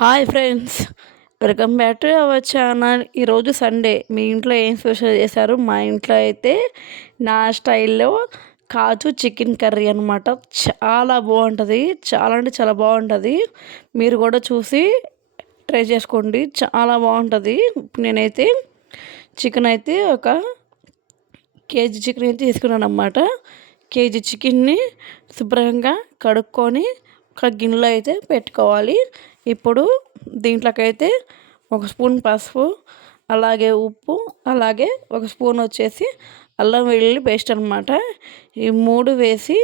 Hi friends welcome back to our channel. ఈరోజు Sunday మీ ఇంట్లో ఏం స్పెషల్ చేశారు? మా ఇంట్లో అయితే నా స్టైల్లో కాజు చికెన్ కర్రీ అనమాట చాలా బాగుంటుంది. చాలా అంటే చాలా బాగుంటుంది. మీరు కూడా చూసి ట్రై చేసుకోండి. చాలా బాగుంటుంది. నేనైతే చికెన్ అయితే ఒక కేజీ చికెన్ అయితే తీసుకున్నాను అనమాట కేజీ చికెన్ని శుభ్రంగా కడుక్కొని ఒక గిన్నెలో అయితే పెట్టుకోవాలి. ఇప్పుడు దీంట్లోకైతే ఒక స్పూన్ పసుపు అలాగే ఉప్పు అలాగే ఒక స్పూన్ వచ్చేసి అల్లం వెల్లుల్లి పేస్ట్ అనమాట ఈ మూడు వేసి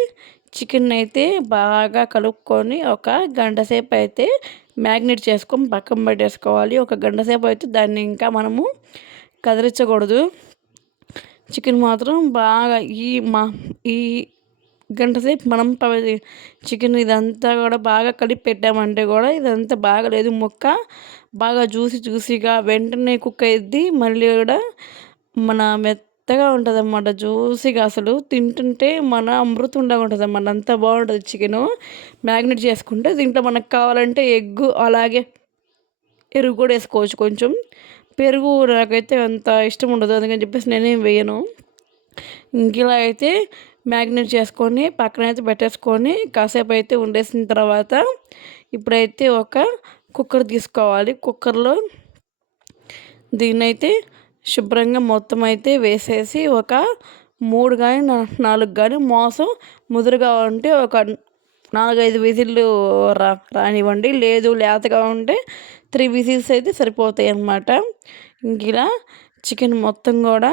చికెన్ అయితే బాగా కలుపుకొని ఒక గంట సేపు అయితే మ్యాగ్నెట్ చేసుకొని పక్కన పెట్టేసుకోవాలి. ఒక గంట సేపు అయితే దాన్ని ఇంకా మనము కదిలించకూడదు. చికెన్ మాత్రం బాగా ఈ మా ఈ గంట సేపు మనం చికెన్ ఇదంతా కూడా బాగా కలిపి పెట్టామంటే కూడా ఇదంతా బాగలేదు ముక్క బాగా జ్యూసి జ్యూసీగా వెంటనే కుక్ అయ్యిద్ది మళ్ళీ కూడా మన మెత్తగా ఉంటుంది అన్నమాట జ్యూసీగా అసలు. తింటుంటే మన అమృతంగా ఉంటుంది అన్నమాట అంత బాగుంటుంది చికెను. మ్యాగ్నెట్ చేసుకుంటే దీంట్లో మనకు కావాలంటే ఎగ్గు అలాగే పెరుగు కూడా వేసుకోవచ్చు కొంచెం. పెరుగు నాకైతే అంత ఇష్టం ఉండదు. అందుకని చెప్పేసి నేనేం వేయను. ఇంక ఇలా అయితే మ్యాగ్నెట్ చేసుకొని పక్కన అయితే పెట్టేసుకొని కాసేపు అయితే ఉండేసిన తర్వాత ఇప్పుడైతే ఒక కుక్కర్ తీసుకోవాలి. కుక్కర్లో దీన్నైతే శుభ్రంగా మొత్తం అయితే వేసేసి ఒక మూడు కానీ నాలుగు కానీ మోసం ముదురుగా ఉంటే ఒక నాలుగైదు విజిల్లు రా రానివ్వండి. లేదు లేతగా ఉంటే త్రీ విజిల్స్ అయితే సరిపోతాయి అన్నమాట ఇంక ఇలా చికెన్ మొత్తం కూడా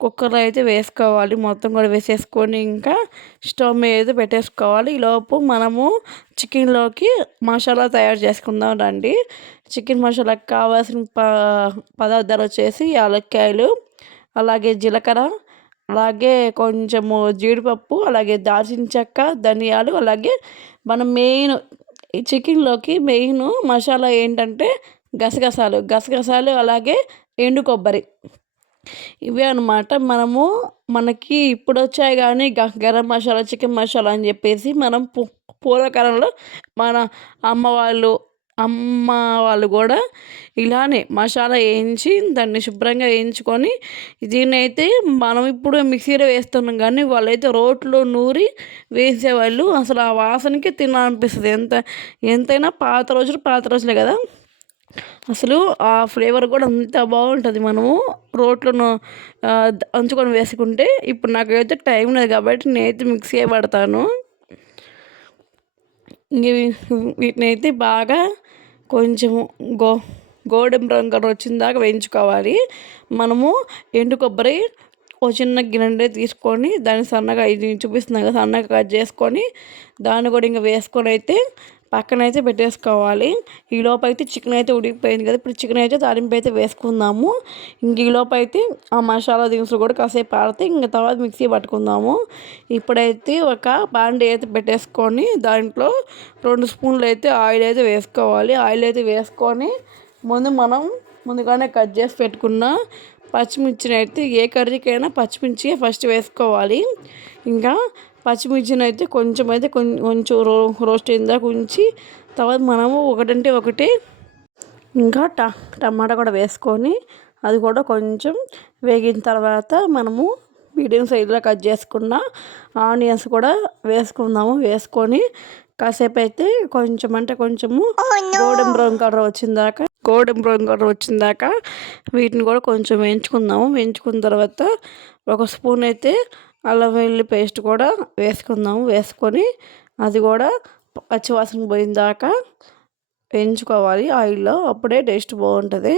కుక్కర్లో అయితే వేసుకోవాలి. మొత్తం కూడా వేసేసుకొని ఇంకా స్టవ్ మీద పెట్టేసుకోవాలి. ఈలోపు మనము చికెన్లోకి మసాలా తయారు చేసుకుందాం రండి. చికెన్ మసాలాకి కావాల్సిన ప పదార్థాలు వచ్చేసి యాలక్కాయలు అలాగే జీలకర్ర అలాగే కొంచెము జీడిపప్పు అలాగే దాల్చిన చెక్క ధనియాలు అలాగే మనం మెయిన్ ఈ చికెన్లోకి మెయిన్ మసాలా ఏంటంటే గసగసాలు. గసగసాలు అలాగే ఎండు కొబ్బరి. ఇవే అనమాట మనము మనకి ఇప్పుడు వచ్చాయి కానీ గరం మసాలా చికెన్ మసాలా అని చెప్పేసి మనం పూర్వకాలంలో మన అమ్మ వాళ్ళు అమ్మ వాళ్ళు కూడా ఇలానే మసాలా వేయించి దాన్ని శుభ్రంగా వేయించుకొని దీన్ని అయితే మనం ఇప్పుడు మిక్సీలో వేస్తున్నాం కానీ వాళ్ళైతే రోట్లో నూరి వేసేవాళ్ళు. అసలు ఆ వాసనకి తినాలనిపిస్తుంది. ఎంత ఎంతైనా పాత రోజులు పాత రోజులే కదా. అసలు ఆ ఫ్లేవర్ కూడా అంత బాగుంటుంది మనము రోట్లో అంచుకొని వేసుకుంటే ఇప్పుడు నాకైతే టైం లేదు కాబట్టి నేనైతే మిక్సీ పడతాను. వీటిని అయితే బాగా కొంచెము గో గోడెం రంగు కలర్ వచ్చిన దాకా వేయించుకోవాలి. మనము ఎండు కొబ్బరి ఒక చిన్న గిన్నె తీసుకొని దాన్ని సన్నగా ఇది చూపిస్తున్నాం కదా సన్నగా కట్ చేసుకొని దాన్ని కూడా ఇంకా వేసుకొని అయితే పక్కన అయితే పెట్టేసుకోవాలి. ఈ లోపు అయితే చికెన్ అయితే ఉడికిపోయింది కదా. ఇప్పుడు చికెన్ అయితే తాలింపు అయితే వేసుకుందాము. ఇంక ఈ లోపు అయితే ఆ మసాలా దినుసులు కూడా కాసేపు ఆడితే ఇంక తర్వాత మిక్సీ పట్టుకుందాము. ఇప్పుడైతే ఒక బాండి అయితే పెట్టేసుకొని దాంట్లో రెండు స్పూన్లు అయితే ఆయిల్ అయితే వేసుకోవాలి. ఆయిల్ అయితే వేసుకొని ముందు మనం ముందుగానే కట్ చేసి పెట్టుకున్న పచ్చిమిర్చిని అయితే ఏ కర్రీకైనా పచ్చిమిర్చి ఫస్ట్ వేసుకోవాలి. ఇంకా పచ్చిమిర్చిని అయితే కొంచెం అయితే కొంచెం రో రోస్ట్ అయిందాక ఉంచి తర్వాత మనము ఒకటంటే ఒకటి ఇంకా ట టమాటా కూడా వేసుకొని అది కూడా కొంచెం వేగిన తర్వాత మనము మీడియం సైజులో కట్ చేసుకున్న ఆనియన్స్ కూడా వేసుకుందాము. వేసుకొని కాసేపు అయితే కొంచెం అంటే కొంచెము గోల్డెన్ బ్రౌన్ కలర్ వచ్చిందాక గోల్డెన్ బ్రౌన్ కలర్ వచ్చిందాక వీటిని కూడా కొంచెం వేయించుకుందాము. వేయించుకున్న తర్వాత ఒక స్పూన్ అయితే అల్లం వెల్లుల్లి పేస్ట్ కూడా వేసుకుందాము. వేసుకొని అది కూడా పచ్చివాసన పోయిన దాకా వేయించుకోవాలి ఆయిల్లో. అప్పుడే టేస్ట్ బాగుంటుంది.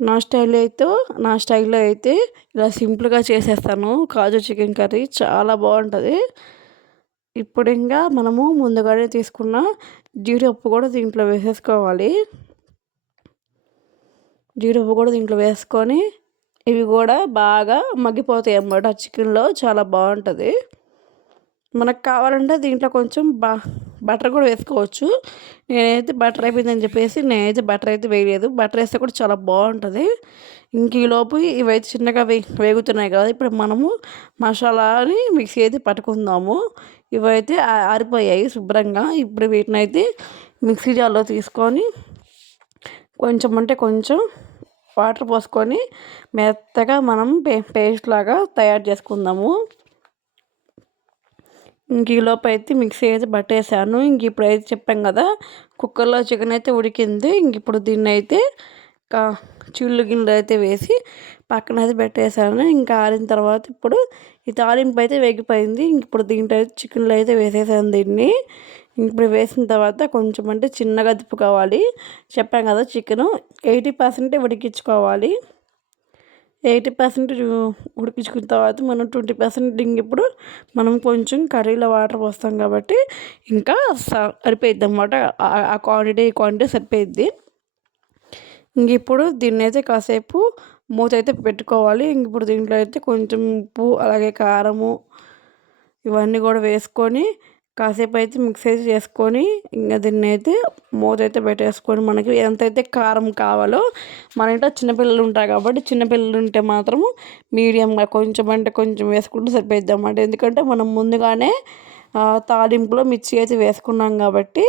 నా స్టైల్లో అయితే నా స్టైల్లో అయితే ఇలా సింపుల్గా చేసేస్తాను. కాజు చికెన్ కర్రీ చాలా బాగుంటుంది. ఇప్పుడు ఇంకా మనము ముందుగానే తీసుకున్న జీడిపప్పు కూడా దీంట్లో వేసేసుకోవాలి. జీడిపప్పు కూడా దీంట్లో వేసుకొని ఇవి కూడా బాగా మగ్గిపోతాయి అన్నమాట ఆ చికెన్లో చాలా బాగుంటుంది. మనకు కావాలంటే దీంట్లో కొంచెం బా బటర్ కూడా వేసుకోవచ్చు. నేనైతే బటర్ అయిపోయిందని చెప్పేసి నేనైతే బటర్ అయితే వేయలేదు. బటర్ వేస్తే కూడా చాలా బాగుంటుంది. ఇంక ఈలోపు ఇవైతే చిన్నగా వే వేగుతున్నాయి కదా ఇప్పుడు మనము మసాలాని మిక్సీ అయితే పట్టుకుందాము. ఇవైతే ఆరిపోయాయి శుభ్రంగా. ఇప్పుడు వీటిని అయితే మిక్సీ జార్లో తీసుకొని కొంచెం అంటే కొంచెం వాటర్ పోసుకొని మెత్తగా మనం పే పేస్ట్ లాగా తయారు చేసుకుందాము. ఇంక ఈలోపు అయితే మిక్సీ అయితే పట్టేసాను. ఇంక ఇప్పుడు అయితే చెప్పాం కదా కుక్కర్లో చికెన్ అయితే ఉడికింది. ఇంక ఇప్పుడు దీన్ని అయితే కా చిల్లు గిన్నెలు అయితే వేసి పక్కన అయితే పెట్టేశాను ఇంకా ఆరిన తర్వాత ఇప్పుడు ఈ తాలింపు అయితే వేగిపోయింది. ఇంక ఇప్పుడు దీంట్లో అయితే చికెన్లో అయితే వేసేసాను దీన్ని. ఇప్పుడు వేసిన తర్వాత కొంచెం అంటే చిన్నగా తిప్పుకోవాలి. చెప్పాం కదా చికెను. ఎయిటీ పర్సెంట్ ఉడికించుకోవాలి. ఎయిటీ పర్సెంట్ ఉడికించుకున్న తర్వాత మనం ట్వంటీ పర్సెంట్ ఇప్పుడు మనం కొంచెం కర్రీలో వాటర్ పోస్తాం కాబట్టి ఇంకా సరిపోయిద్ది అనమాట ఆ క్వాంటిటీ క్వాంటిటీ సరిపోయిద్ది. ఇంక ఇప్పుడు దీన్ని అయితే కాసేపు మూత అయితే పెట్టుకోవాలి. ఇంక ఇప్పుడు దీంట్లో అయితే కొంచెం ఉప్పు అలాగే కారము ఇవన్నీ కూడా వేసుకొని కాసేపు అయితే మిక్స్ అయితే చేసుకొని ఇంకా దీన్ని అయితే మూత అయితే పెట్టేసుకొని మనకి ఎంతైతే కారం కావాలో మన ఇంట్లో చిన్నపిల్లలు ఉంటారు కాబట్టి చిన్నపిల్లలు ఉంటే మాత్రం మీడియంగా కొంచెం అంటే కొంచెం వేసుకుంటే సరిపోద్ది అన్నమాట. ఎందుకంటే మనం ముందుగానే తాలింపులో మిర్చి అయితే వేసుకున్నాం కాబట్టి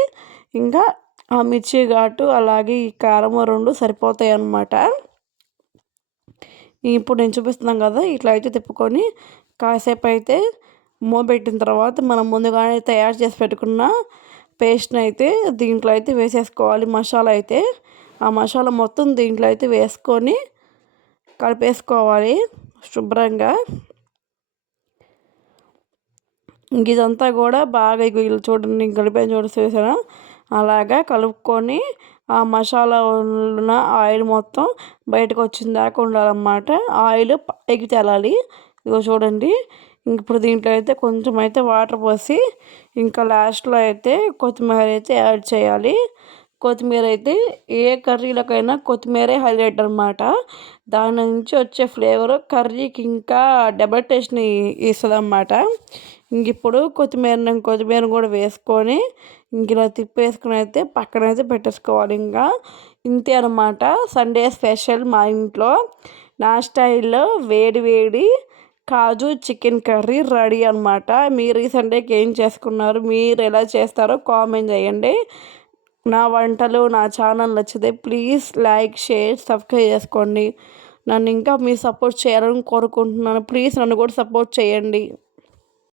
ఇంకా ఆ మిర్చి ఘాటు అలాగే ఈ కారం రెండు సరిపోతాయి అన్నమాట. ఇప్పుడు నేను చూపిస్తున్నాను కదా ఇట్లా అయితే తిప్పుకొని కాసేపు అయితే మూబెట్టిన తర్వాత మనం ముందుగానే తయారు చేసి పెట్టుకున్న పేస్ట్ని అయితే దీంట్లో అయితే వేసేసుకోవాలి మసాలా అయితే. ఆ మసాలా మొత్తం దీంట్లో అయితే వేసుకొని కలిపేసుకోవాలి శుభ్రంగా. ఇదంతా కూడా బాగా చూడండి కలిపాను చూడ చూసారా? అలాగా కలుపుకొని ఆ మసాలా ఉన్న ఆయిల్ మొత్తం బయటకు వచ్చిన దాకా ఉండాలన్నమాట. ఆయిల్ పైకి తెలాలి. ఇదిగో చూడండి ఇప్పుడు దీంట్లో అయితే కొంచెం అయితే వాటర్ పోసి ఇంకా లాస్ట్లో అయితే కొత్తిమీర అయితే యాడ్ చేయాలి. కొత్తిమీర అయితే ఏ కర్రీలకైనా కొత్తిమీరే హైలైట్ అనమాట దాని నుంచి వచ్చే ఫ్లేవర్ కర్రీకి ఇంకా డబల్ టేస్ట్ని ఇస్తుంది అనమాట ఇంక ఇప్పుడు కొత్తిమీర కొత్తిమీర కూడా వేసుకొని ఇంక ఇలా తిప్పేసుకుని అయితే పక్కన అయితే పెట్టేసుకోవాలి ఇంకా. ఇంతే అనమాట సండే స్పెషల్ మా ఇంట్లో. నా స్టైల్లో వేడి వేడి కాజు చికెన్ కర్రీ రెడీ అనమాట మీరు ఈ సండేకి ఏం చేసుకున్నారు? మీరు ఎలా చేస్తారో కామెంట్ చేయండి. నా వంటలు నా ఛానల్ నచ్చితే ప్లీజ్ లైక్ షేర్ సబ్స్క్రైబ్ చేసుకోండి. నన్ను ఇంకా మీరు సపోర్ట్ చేయాలని కోరుకుంటున్నాను. ప్లీజ్ నన్ను కూడా సపోర్ట్ చేయండి.